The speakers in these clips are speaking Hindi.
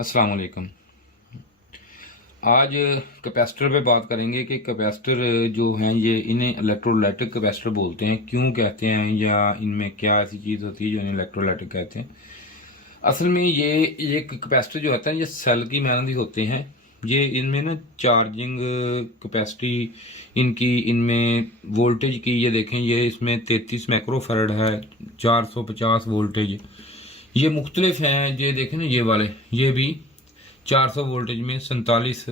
अस्सलाम वालेकुम। आज कैपेसिटर पे बात करेंगे कि कैपेसिटर जो हैं ये इन्हें इलेक्ट्रोलाइटिक कैपेसिटर बोलते हैं, क्यों कहते हैं या इनमें क्या ऐसी चीज़ होती है जो इन्हें इलेक्ट्रोलाइटिक कहते हैं। असल में ये कैपेसिटर जो होता है ये सेल की मानंद होते हैं। ये इनमें ना चार्जिंग कैपेसिटी इनकी, इनमें वोल्टेज की ये देखें, ये इसमें 33 माइक्रोफैरड है, 450 वोल्टेज। ये मुख्तलिफ हैं, ये देखें ना ये वाले, ये भी 400 वोल्टेज में 47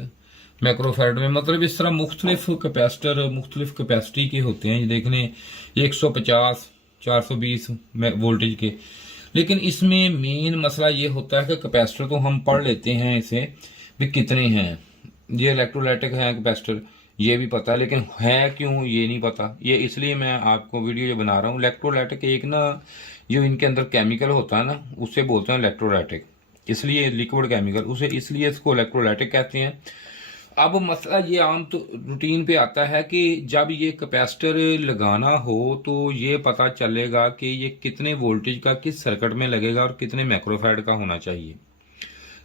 माइक्रोफैरड में, मतलब इस तरह मुख्तलिफ कैपेसिटर मुख्तलिफ कैपेसिटी के होते हैं। ये देखने 150 420 वोल्टेज के। लेकिन इसमें मेन मसला ये होता है कि कैपेसिटर तो हम पढ़ लेते हैं इसे भी कितने हैं, ये इलेक्ट्रोलाइटिक है कैपेसिटर ये भी पता है, लेकिन है क्यों ये नहीं पता। ये इसलिए मैं आपको वीडियो जो बना रहा हूँ। इलेक्ट्रोलाइटिक एक ना जो इनके अंदर केमिकल होता है ना उससे बोलते हैं इलेक्ट्रोलाइटिक, इसलिए लिक्विड केमिकल, उसे इसलिए इसको इलेक्ट्रोलाइटिक कहते हैं। अब मसला ये आम तो रूटीन पे आता है कि जब ये कैपेसिटर लगाना हो तो ये पता चलेगा कि ये कितने वोल्टेज का किस सर्किट में लगेगा और कितने माइक्रोफैरड का होना चाहिए।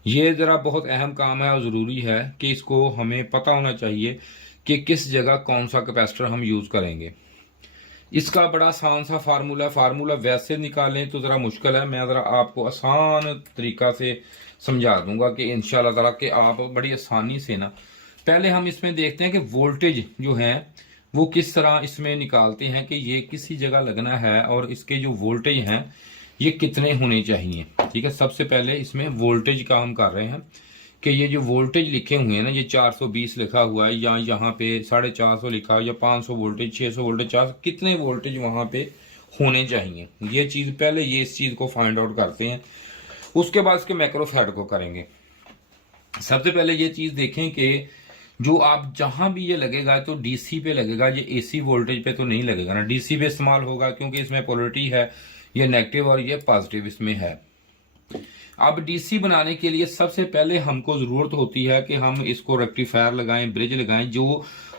ये ज़रा बहुत अहम काम है और ज़रूरी है कि इसको हमें पता होना चाहिए कि किस जगह कौन सा कैपेसिटर हम यूज़ करेंगे। इसका बड़ा आसान सा फार्मूला वैसे निकालें तो ज़रा मुश्किल है, मैं ज़रा आपको आसान तरीका से समझा दूंगा कि इंशाल्लाह ताला कि आप बड़ी आसानी से ना, पहले हम इसमें देखते हैं कि वोल्टेज जो है वो किस तरह इसमें निकालते हैं कि ये किसी जगह लगना है और इसके जो वोल्टेज हैं ये कितने होने चाहिए। ठीक है, सबसे पहले इसमें वोल्टेज का हम कर रहे हैं कि ये जो वोल्टेज लिखे हुए हैं ना, ये 420 लिखा हुआ है या यहाँ पे 450 लिखा है या 500 वोल्टेज, 600 वोल्टेज, 400, कितने वोल्टेज वहाँ पे होने चाहिए। ये चीज़ पहले ये इस चीज़ को फाइंड आउट करते हैं, उसके बाद इसके माइक्रोफैरड को करेंगे। सबसे पहले ये चीज़ देखें कि जो आप जहां भी ये लगेगा तो डीसी पे लगेगा, ये एसी वोल्टेज पे तो नहीं लगेगा ना, डीसी पे इस्तेमाल होगा क्योंकि इसमें पोलरिटी है, ये नेगेटिव और ये पॉजिटिव इसमें है। अब डीसी बनाने के लिए सबसे पहले हमको जरूरत होती है कि हम इसको रेक्टिफायर लगाएं, ब्रिज लगाएं जो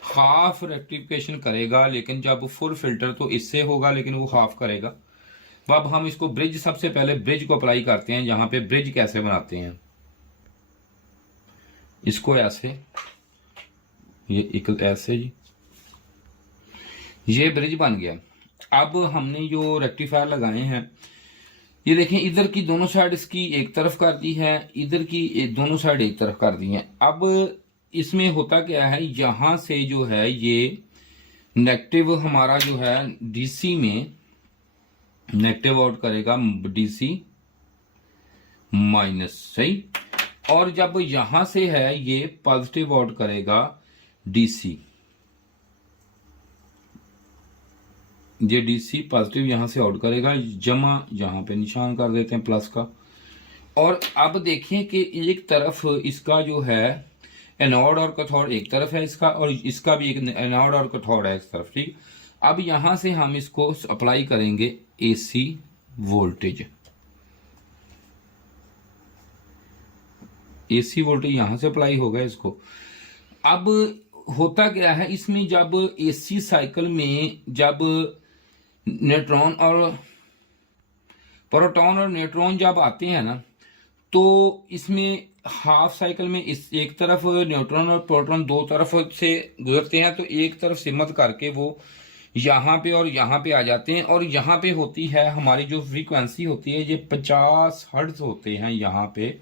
हाफ रेक्टिफिकेशन करेगा, लेकिन जब फुल फिल्टर तो इससे होगा लेकिन वो हाफ करेगा। अब हम इसको ब्रिज, सबसे पहले ब्रिज को अप्लाई करते हैं। यहाँ पे ब्रिज कैसे बनाते हैं, इसको ऐसे, ये एक ऐसे जी, ये ब्रिज बन गया। अब हमने जो रेक्टिफायर लगाए हैं ये देखें, इधर की दोनों साइड इसकी एक तरफ कर दी है, इधर की दोनों साइड एक तरफ कर दी है। अब इसमें होता क्या है, यहां से जो है ये नेगेटिव हमारा जो है डीसी में नेगेटिव आउट करेगा, डीसी माइनस, सही। और जब यहां से है ये पॉजिटिव आउट करेगा डीसी, ये डीसी पॉजिटिव यहां से आउट करेगा, जमा यहां पे निशान कर देते हैं प्लस का। और अब देखिए कि एक तरफ इसका जो है एनोड और कैथोड एक तरफ है इसका, और इसका भी एक एनोड और कैथोड है इस तरफ। ठीक, अब यहां से हम इसको अप्लाई करेंगे एसी वोल्टेज, एसी वोल्टेज यहां से अप्लाई होगा इसको। अब होता क्या है इसमें, जब एसी साइकिल में जब न्यूट्रॉन और प्रोटॉन और न्यूट्रॉन जब आते हैं ना, तो इसमें हाफ साइकिल में इस एक तरफ न्यूट्रॉन और प्रोटॉन दो तरफ से गुजरते हैं, तो एक तरफ से मत करके वो यहाँ पे और यहाँ पे आ जाते हैं। और यहाँ पे होती है हमारी जो फ्रीक्वेंसी होती है, ये 50 हर्ट्ज होते हैं, यहाँ पे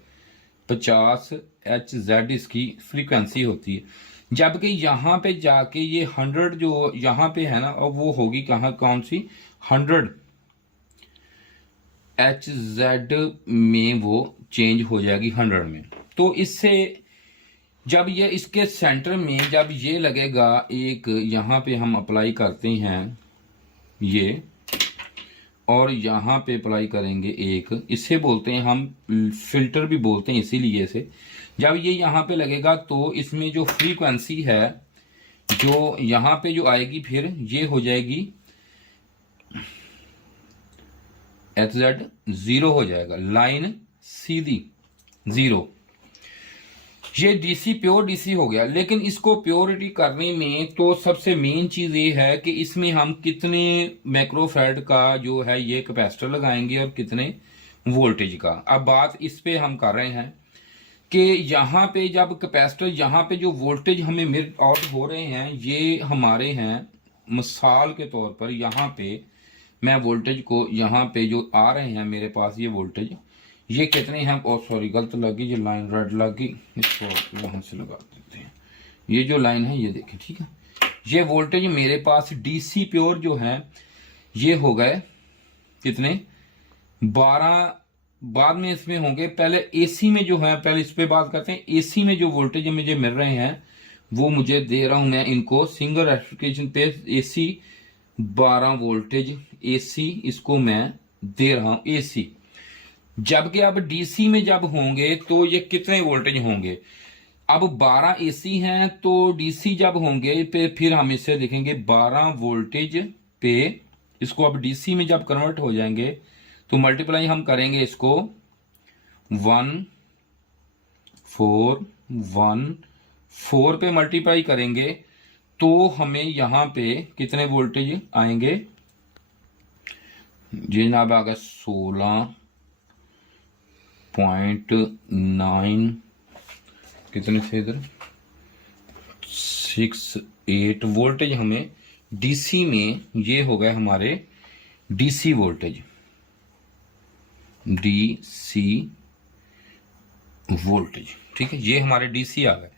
50 HZ इसकी फ्रीक्वेंसी होती है। जबकि यहाँ पे जाके ये 100 जो यहाँ पे है ना, और वो होगी कहाँ, कौन सी 100 HZ में वो चेंज हो जाएगी 100 में। तो इससे जब ये इसके सेंटर में जब ये लगेगा एक, यहाँ पे हम अप्लाई करते हैं ये, और यहाँ पे अप्लाई करेंगे एक, इससे बोलते हैं हम फिल्टर भी बोलते हैं इसीलिए से। जब ये यहाँ पे लगेगा तो इसमें जो फ्रीक्वेंसी है जो यहाँ पे जो आएगी फिर ये हो जाएगी HZ, 0 हो जाएगा, लाइन सीधी 0। ये डीसी प्योर डीसी हो गया। लेकिन इसको प्योरिटी करने में तो सबसे मेन चीज ये है कि इसमें हम कितने माइक्रोफैरड का जो है ये कैपेसिटर लगाएंगे और कितने वोल्टेज का। अब बात इस पे हम कर रहे हैं। कि यहाँ पे जब कैपेसिटर, यहाँ पे जो वोल्टेज हमें मिड आउट हो रहे हैं ये हमारे हैं, मिसाल के तौर पर यहाँ पे मैं वोल्टेज को, यहाँ पे जो आ रहे हैं मेरे पास ये वोल्टेज, ये कितने हैं, और सॉरी गलत लगी, ये लाइन रेड लगी, इसको यहाँ से लगा देते हैं। ये जो लाइन है ये देखें, ठीक है, ये वोल्टेज मेरे पास डीसी प्योर जो है ये हो गए कितने, 12, बाद में इसमें होंगे, पहले एसी में जो है, पहले इस पे बात करते हैं। एसी में जो वोल्टेज मुझे मिल रहे हैं वो मुझे दे रहा हूं मैं इनको सिंगल रेक्टिफिकेशन पे एसी 12 वोल्टेज एसी, इसको मैं दे रहा हूं एसी। जबकि अब डीसी में जब होंगे तो ये कितने वोल्टेज होंगे, अब 12 एसी हैं तो डीसी जब होंगे पे फिर हम इसे लिखेंगे 12 वोल्टेज पे, इसको अब डीसी में जब कन्वर्ट हो जाएंगे तो मल्टीप्लाई हम करेंगे इसको 1 4 1 4 पे मल्टीप्लाई करेंगे तो हमें यहां पे कितने वोल्टेज आएंगे, जनाब आ गया 16.9, कितने से इधर 68 वोल्टेज हमें डीसी में, ये हो गए हमारे डीसी वोल्टेज, डीसी वोल्टेज, ठीक है, ये हमारे डीसी आ गए।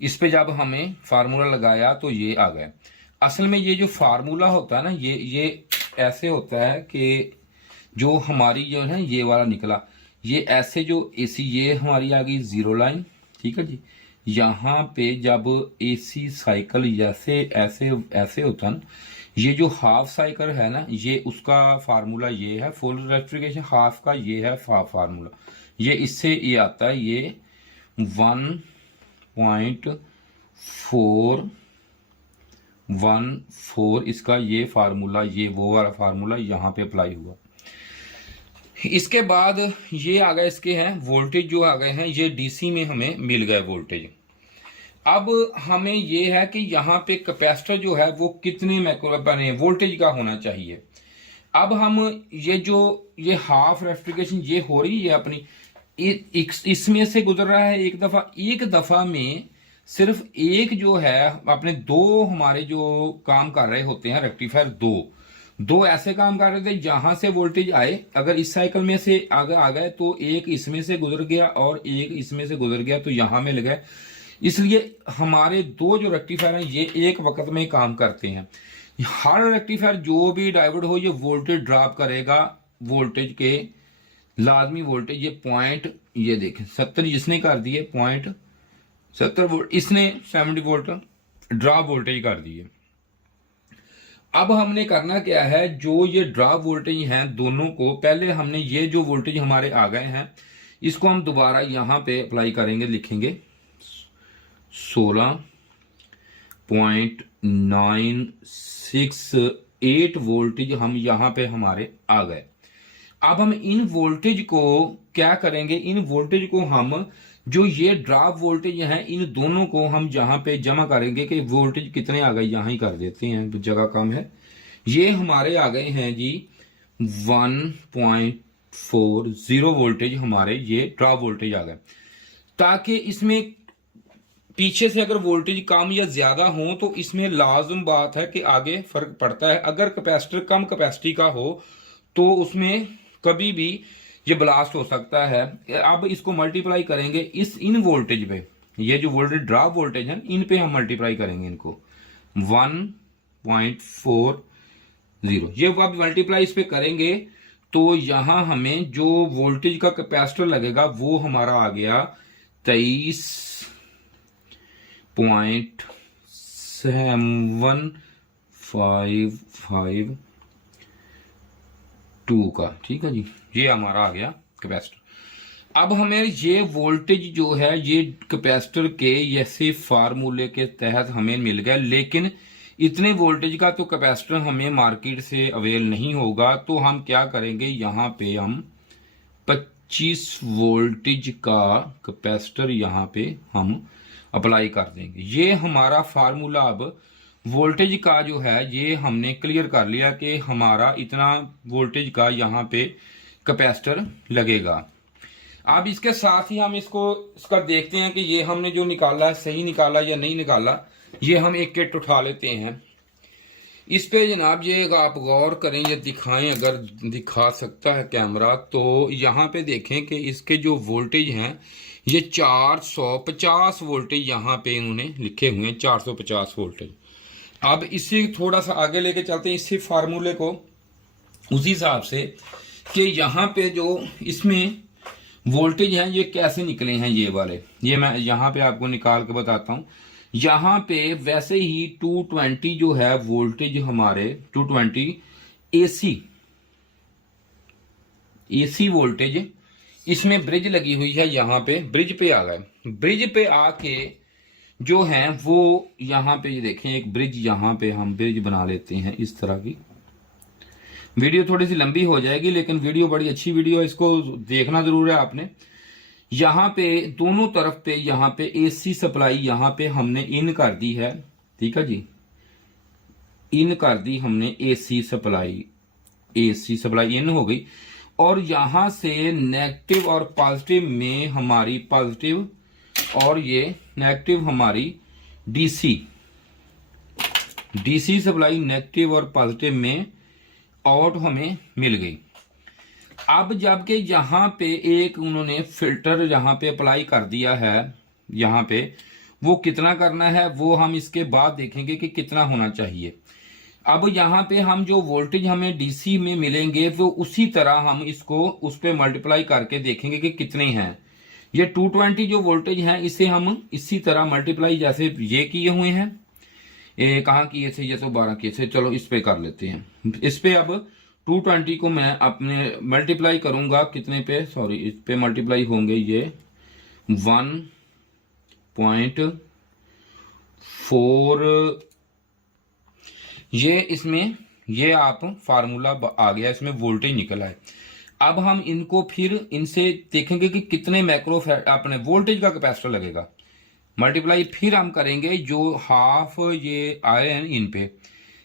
इस पे जब हमें फार्मूला लगाया तो ये आ गया। असल में ये जो फार्मूला होता है ना, ये ऐसे होता है कि जो हमारी जो है ये वाला निकला, ये ऐसे जो एसी, ये हमारी आ गई जीरो लाइन, ठीक है जी। यहाँ पे जब एसी साइकिल जैसे ऐसे ऐसे होता है ना, ये जो हाफ साइकिल है ना, ये उसका फार्मूला ये है, फुल रेक्टिफिकेशन हाफ का ये है फार्मूला, ये इससे ये आता है, ये 1.414 इसका ये फार्मूला, ये वो वाला फार्मूला यहाँ पे अप्लाई हुआ। इसके बाद ये आ गए, इसके हैं वोल्टेज जो आ गए हैं, ये डीसी में हमें मिल गए वोल्टेज। अब हमें ये है कि यहाँ पे कैपेसिटर जो है वो कितने बने वोल्टेज का होना चाहिए। अब हम ये जो ये हाफ रेक्टिफिकेशन ये हो रही है अपनी, इसमें से गुजर रहा है एक दफा में सिर्फ एक जो है अपने दो हमारे जो काम कर रहे होते हैं रेक्टिफायर, दो ऐसे काम कर रहे थे जहां से वोल्टेज आए, अगर इस साइकिल में से आगे आ गए तो एक इसमें से गुजर गया और एक इसमें से गुजर गया तो यहां में लगे। इसलिए हमारे दो जो रेक्टिफायर हैं ये एक वक्त में काम करते हैं। हर रेक्टिफायर जो भी डायोड हो ये वोल्टेज ड्रॉप करेगा, वोल्टेज के लाजमी वोल्टेज, ये पॉइंट, ये देखें 70 जिसने कर दिए 0.70 वोल्ट, इसने 70 वोल्ट ड्रॉप वोल्टेज कर दिए। अब हमने करना क्या है, जो ये ड्रॉप वोल्टेज हैं दोनों को, पहले हमने ये जो वोल्टेज हमारे आ गए हैं इसको हम दोबारा यहां पे अप्लाई करेंगे, लिखेंगे 16.968 वोल्टेज हम यहां पे हमारे आ गए। अब हम इन वोल्टेज को क्या करेंगे, इन वोल्टेज को हम जो ये ड्रॉप वोल्टेज हैं इन दोनों को हम जहां पे जमा करेंगे कि वोल्टेज कितने आ गए, यहां ही कर देते हैं, जगह कम है। ये हमारे आ गए हैं जी 1.40 वोल्टेज हमारे ये ड्रॉप वोल्टेज आ गए। ताकि इसमें पीछे से अगर वोल्टेज कम या ज्यादा हो तो इसमें लाजम बात है कि आगे फर्क पड़ता है। अगर कैपेसिटर कम कैपेसिटी का हो तो उसमें कभी भी ये ब्लास्ट हो सकता है। अब इसको मल्टीप्लाई करेंगे इन वोल्टेज पे, ये जो वोल्टेज ड्रॉप वोल्टेज है इन पे हम मल्टीप्लाई करेंगे इनको 1.40, ये अब मल्टीप्लाई इस पे करेंगे तो यहां हमें जो वोल्टेज का कैपेसिटर लगेगा वो हमारा आ गया 23.7552 का, ठीक है जी, ये हमारा आ गया कैपेसिटर। अब हमें ये वोल्टेज जो है ये कैपेसिटर के ऐसे फार्मूले के तहत हमें मिल गया, लेकिन इतने वोल्टेज का तो कैपेसिटर हमें मार्केट से अवेल नहीं होगा। तो हम क्या करेंगे, यहां पे हम 25 वोल्टेज का कैपेसिटर यहां पे हम अप्लाई कर देंगे। ये हमारा फार्मूला अब वोल्टेज का जो है ये हमने क्लियर कर लिया कि हमारा इतना वोल्टेज का यहाँ पे कैपेसिटर लगेगा। अब इसके साथ ही हम इसका देखते हैं कि ये हमने जो निकाला है सही निकाला या नहीं निकाला। ये हम एक किट उठा लेते हैं। इस पे जनाब ये आप गौर करें या दिखाएं, अगर दिखा सकता है कैमरा, तो यहाँ पे देखें कि इसके जो वोल्टेज हैं ये 450 वोल्टेज यहाँ पे इन्होंने लिखे हुए हैं, 450 वोल्टेज। अब इसी थोड़ा सा आगे लेके चलते हैं इसी फार्मूले को उसी हिसाब से कि यहाँ पे जो इसमें वोल्टेज हैं ये कैसे निकले हैं ये वाले। ये मैं यहाँ पे आपको निकाल के बताता हूँ। यहाँ पे वैसे ही 220 जो है वोल्टेज हमारे 220 एसी वोल्टेज, इसमें ब्रिज लगी हुई है। यहाँ पे ब्रिज पे आ गए। ब्रिज पे आके जो है वो यहाँ पे ये देखें एक ब्रिज, यहाँ पे हम ब्रिज बना लेते हैं इस तरह की। वीडियो थोड़ी सी लंबी हो जाएगी लेकिन वीडियो बड़ी अच्छी वीडियो है, इसको देखना जरूर है आपने। यहाँ पे दोनों तरफ पे यहाँ पे एसी सप्लाई यहाँ पे हमने इन कर दी है, ठीक है जी, इन कर दी हमने एसी सप्लाई इन हो गई। और यहां से नेगेटिव और पॉजिटिव में हमारी पॉजिटिव और ये नेगेटिव हमारी डीसी सप्लाई नेगेटिव और पॉजिटिव में आउट हमें मिल गई। अब जबकि यहाँ पे एक उन्होंने फिल्टर यहाँ पे अप्लाई कर दिया है, यहाँ पे वो कितना करना है वो हम इसके बाद देखेंगे कि कितना होना चाहिए। अब यहाँ पे हम जो वोल्टेज हमें डीसी में मिलेंगे वो उसी तरह हम इसको उस पे मल्टीप्लाई करके देखेंगे कि कितने हैं। ये 220 जो वोल्टेज हैं इसे हम इसी तरह मल्टीप्लाई जैसे ये किए हुए हैं, कहाँ किए थे, ये तो 12 किए थे, चलो इस पे कर लेते हैं। इस पे अब 220 को मैं अपने मल्टीप्लाई करूंगा कितने पे, सॉरी इस पे मल्टीप्लाई होंगे ये 1.4, ये इसमें ये आप फार्मूला आ गया, इसमें वोल्टेज निकला है। अब हम इनको फिर इनसे देखेंगे कि कितने माइक्रोफैराड अपने वोल्टेज का कैपेसिटर लगेगा। मल्टीप्लाई फिर हम करेंगे जो हाफ ये आए हैं इन पे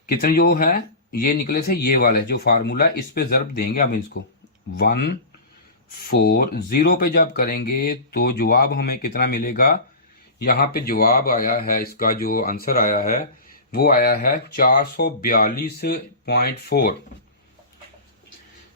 कितने जो है ये निकले से ये वाले जो फार्मूला इस पे जरूर देंगे हम इसको 140 पे जब करेंगे तो जवाब हमें कितना मिलेगा। यहाँ पे जवाब आया है, इसका जो आंसर आया है वो आया है 442.4।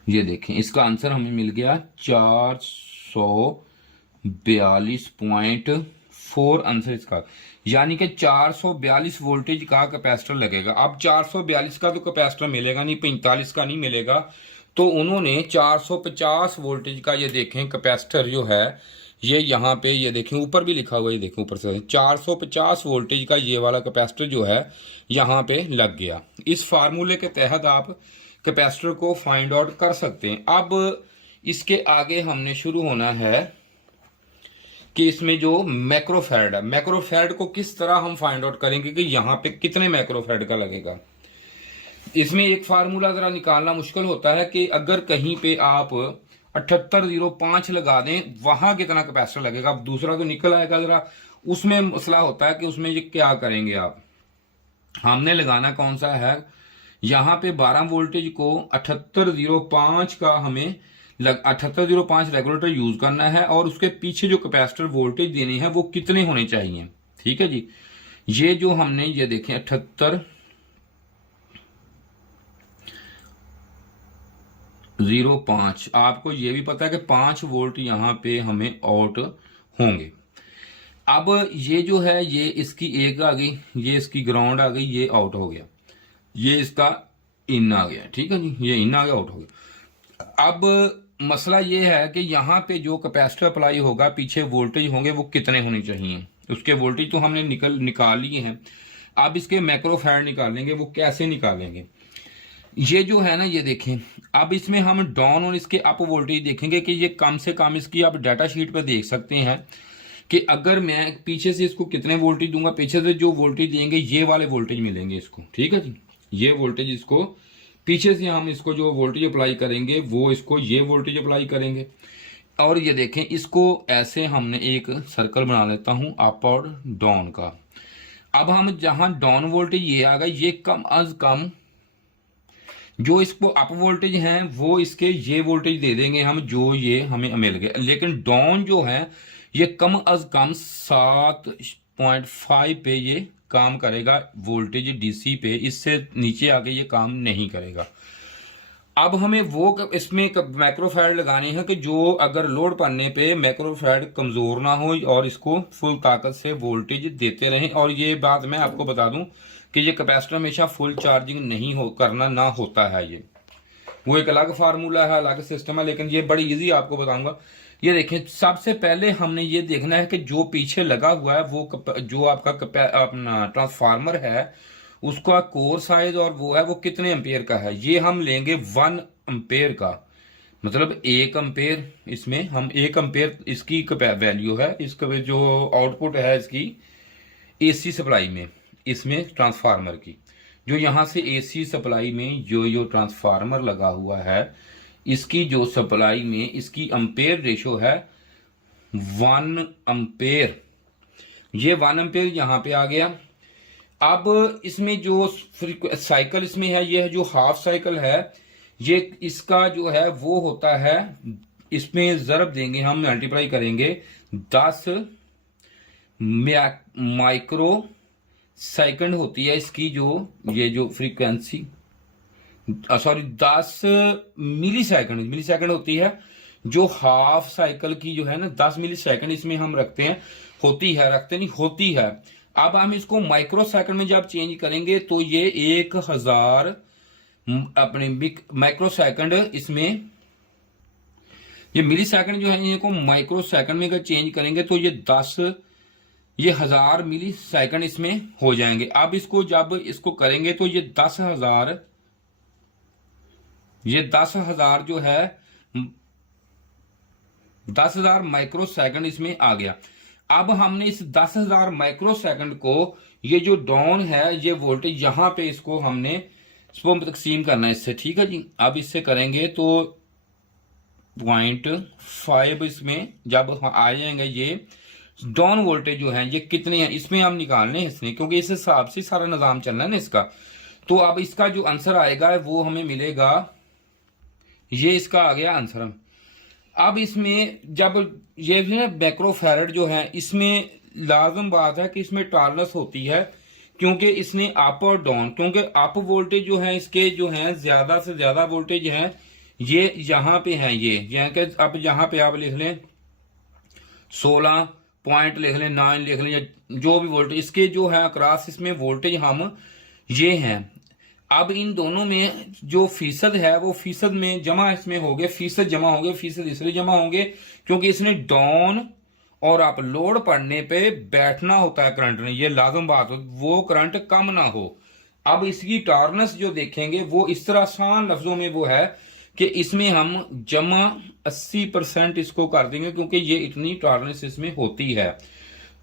ये देखें इसका आंसर हमें मिल गया 442.4 आंसर इसका, यानी कि 442 वोल्टेज का कैपेसिटर लगेगा। अब 442 का तो कैपेसिटर मिलेगा नहीं, 45 का नहीं मिलेगा, तो उन्होंने 450 वोल्टेज का ये देखें कैपेसिटर जो है ये यहाँ पे ये देखें ऊपर भी लिखा हुआ है, ये देखें ऊपर से 450 वोल्टेज का ये वाला कैपेसिटर जो है यहाँ पे लग गया। इस फार्मूले के तहत आप कैपेसिटर को फाइंड आउट कर सकते हैं। अब इसके आगे हमने शुरू होना है कि इसमें जो मैक्रोफैराड है, मैक्रोफैराड को किस तरह हम फाइंड आउट करेंगे कि यहाँ पे कितने मैक्रोफैराड का लगेगा। इसमें एक फार्मूला जरा निकालना मुश्किल होता है कि अगर कहीं पे आप 7805 लगा दें वहां कितना कैपेसिटर लगेगा। अब दूसरा तो निकल आएगा, जरा उसमें मसला होता है कि उसमें ये क्या करेंगे आप। हमने लगाना कौन सा है, यहाँ पे 12 वोल्टेज को 7805 का हमें 7805 रेगुलेटर यूज करना है और उसके पीछे जो कैपेसिटर वोल्टेज देनी है वो कितने होने चाहिए। ठीक है जी, ये जो हमने ये देखें 7805, आपको ये भी पता है कि 5 वोल्ट यहाँ पे हमें आउट होंगे। अब ये जो है ये इसकी एक आ गई, ये इसकी ग्राउंड आ गई, ये आउट हो गया, ये इसका इन आ गया। ठीक है जी, ये इन आ गया, आउट हो गया। अब मसला ये है कि यहाँ पे जो कैपेसिटर अप्लाई होगा पीछे वोल्टेज होंगे वो कितने होने चाहिए। उसके वोल्टेज तो हमने निकाल लिए हैं, अब इसके मैक्रोफैराड निकालेंगे। वो कैसे निकालेंगे, ये जो है ना ये देखें, अब इसमें हम डाउन और इसके अप वोल्टेज देखेंगे कि ये कम से कम इसकी आप डाटा शीट पे देख सकते हैं कि अगर मैं पीछे से इसको कितने वोल्टेज दूंगा, पीछे से जो वोल्टेज देंगे ये वाले वोल्टेज मिलेंगे इसको। ठीक है जी, ये वोल्टेज इसको पीछे से हम इसको जो वोल्टेज अप्लाई करेंगे वो इसको ये वोल्टेज अप्लाई करेंगे। और ये देखें इसको ऐसे हमने एक सर्कल बना लेता हूं अप और डाउन का। अब हम जहां डाउन वोल्टेज ये आ गया, ये कम अज कम जो इसको अप वोल्टेज है वो इसके ये वोल्टेज दे देंगे हम, जो ये हमें मिल गए। लेकिन डाउन जो है ये कम अज कम 7.5 पे ये काम करेगा वोल्टेज डीसी पे, इससे नीचे आके ये काम नहीं करेगा। अब हमें वो इसमें माइक्रोफैराड लगानी है कि जो अगर लोड पड़ने पे माइक्रोफैराड कमजोर ना हो और इसको फुल ताकत से वोल्टेज देते रहें। और ये बात मैं आपको बता दूं कि ये कैपेसिटर हमेशा फुल चार्जिंग नहीं हो करना ना होता है, ये वो एक अलग फार्मूला है, अलग सिस्टम है, लेकिन ये बड़ी इजी आपको बताऊंगा। ये देखें, सबसे पहले हमने ये देखना है कि जो पीछे लगा हुआ है वो जो आपका अपना ट्रांसफार्मर है उसका कोर साइज और वो है वो कितने एम्पेयर का है। ये हम लेंगे 1 एम्पेयर का, मतलब 1 एम्पेयर, इसमें हम 1 एम्पेयर इसकी वैल्यू है। इसका जो आउटपुट है इसकी एसी सप्लाई में, इसमें ट्रांसफार्मर की, जो यहां से एसी सप्लाई में जो ट्रांसफार्मर लगा हुआ है इसकी जो सप्लाई में इसकी एम्पेयर रेशो है 1 एम्पेयर। ये 1 एम्पेयर यहां पे आ गया। अब इसमें जो साइकिल इसमें है, ये है जो हाफ साइकिल है, ये इसका जो है वो होता है, इसमें जरब देंगे हम, मल्टीप्लाई करेंगे 10 माइक्रो सेकंड होती है इसकी ये जो फ्रीक्वेंसी, सॉरी 10 मिली सेकंड होती है। जो हाफ साइकिल की जो है ना 10 मिली सेकंड इसमें हम रखते हैं, होती है। अब हम इसको माइक्रो सेकंड में जब चेंज करेंगे तो ये 1000 अपने माइक्रो सेकंड, इसमें ये मिली सेकंड जो है इनको माइक्रो सेकंड में अगर चेंज करेंगे तो ये 1000 मिली सेकंड इसमें हो जाएंगे। अब इसको जब इसको करेंगे तो ये 10,000 जो है 10,000 माइक्रो सेकंड इसमें आ गया। अब हमने इस 10,000 माइक्रो सेकंड को ये जो डाउन है ये वोल्टेज यहां पे इसको हमने तकसीम करना है इससे, ठीक है जी। अब इससे करेंगे तो 0.5 इसमें जब आ जाएंगे ये डाउन वोल्टेज जो है ये कितने हैं इसमें हम निकालने हैं इसमें, क्योंकि इस हिसाब से सारा निजाम चलना है ना इसका। तो अब इसका जो आंसर आएगा वो हमें मिलेगा, ये इसका आ गया आंसर। अब इसमें जब ये माइक्रोफैराड जो है इसमें लाजम बात है कि इसमें टॉलरेंस होती है, क्योंकि इसने अप और डाउन, क्योंकि अप वोल्टेज जो है इसके जो है ज्यादा से ज्यादा वोल्टेज है ये यहाँ पे है, ये अब यहाँ पे आप लिख लें 16 पॉइंट लिख लें, 9 लिख लें, या जो भी वोल्टेज इसके जो है अक्रॉस इसमें वोल्टेज हम ये हैं। अब इन दोनों में जो फीसद है वो फीसद में जमा इसमें हो गए, फीसद जमा होंगे, फीसद इसलिए जमा होंगे क्योंकि इसने डाउन और आप लोड पड़ने पे बैठना होता है करंट ने, ये लाजम बात हो, वो करंट कम ना हो। अब इसकी टॉलरेंस जो देखेंगे वो इस तरह आसान लफ्जों में वो है कि इसमें हम जमा 80% इसको कर देंगे, क्योंकि ये इतनी टॉलरेंस इसमें होती है।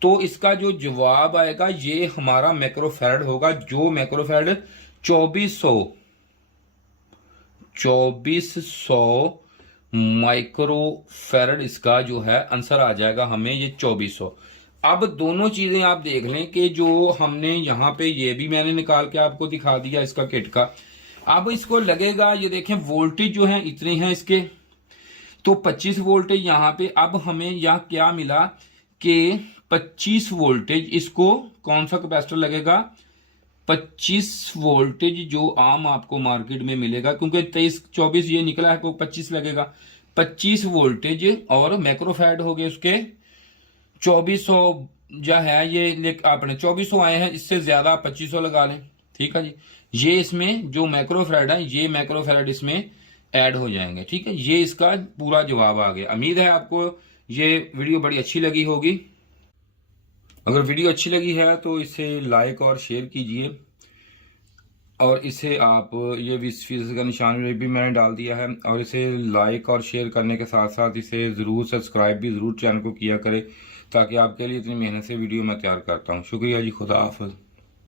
तो इसका जो जवाब आएगा ये हमारा माइक्रोफैराड होगा, जो माइक्रोफैराड 2400 माइक्रोफैराड इसका जो है आंसर आ जाएगा हमें ये 2400। अब दोनों चीजें आप देख लें कि जो हमने यहाँ पे ये भी मैंने निकाल के आपको दिखा दिया इसका किट का। अब इसको लगेगा, ये देखें वोल्टेज जो है इतने हैं इसके, तो 25 वोल्टेज यहाँ पे। अब हमें यहाँ क्या मिला कि 25 वोल्टेज इसको कौन सा कैपेसिटर लगेगा, 25 वोल्टेज जो आम आपको मार्केट में मिलेगा, क्योंकि 23-24 ये निकला है को 25 लगेगा, 25 वोल्टेज और माइक्रोफैराड हो गए उसके 2400 जो है ये आपने 2400 आए हैं, इससे ज्यादा 2500 लगा लें, ठीक है जी। ये इसमें जो माइक्रोफैराड है ये माइक्रोफैराड इसमें ऐड हो जाएंगे, ठीक है। ये इसका पूरा जवाब आ गया। उम्मीद है आपको ये वीडियो बड़ी अच्छी लगी होगी। अगर वीडियो अच्छी लगी है तो इसे लाइक और शेयर कीजिए, और इसे आप ये 20% का निशान भी मैंने डाल दिया है, और इसे लाइक और शेयर करने के साथ साथ इसे ज़रूर सब्सक्राइब भी ज़रूर चैनल को किया करें, ताकि आपके लिए इतनी मेहनत से वीडियो मैं तैयार करता हूँ। शुक्रिया जी, खुदा हाफिज़।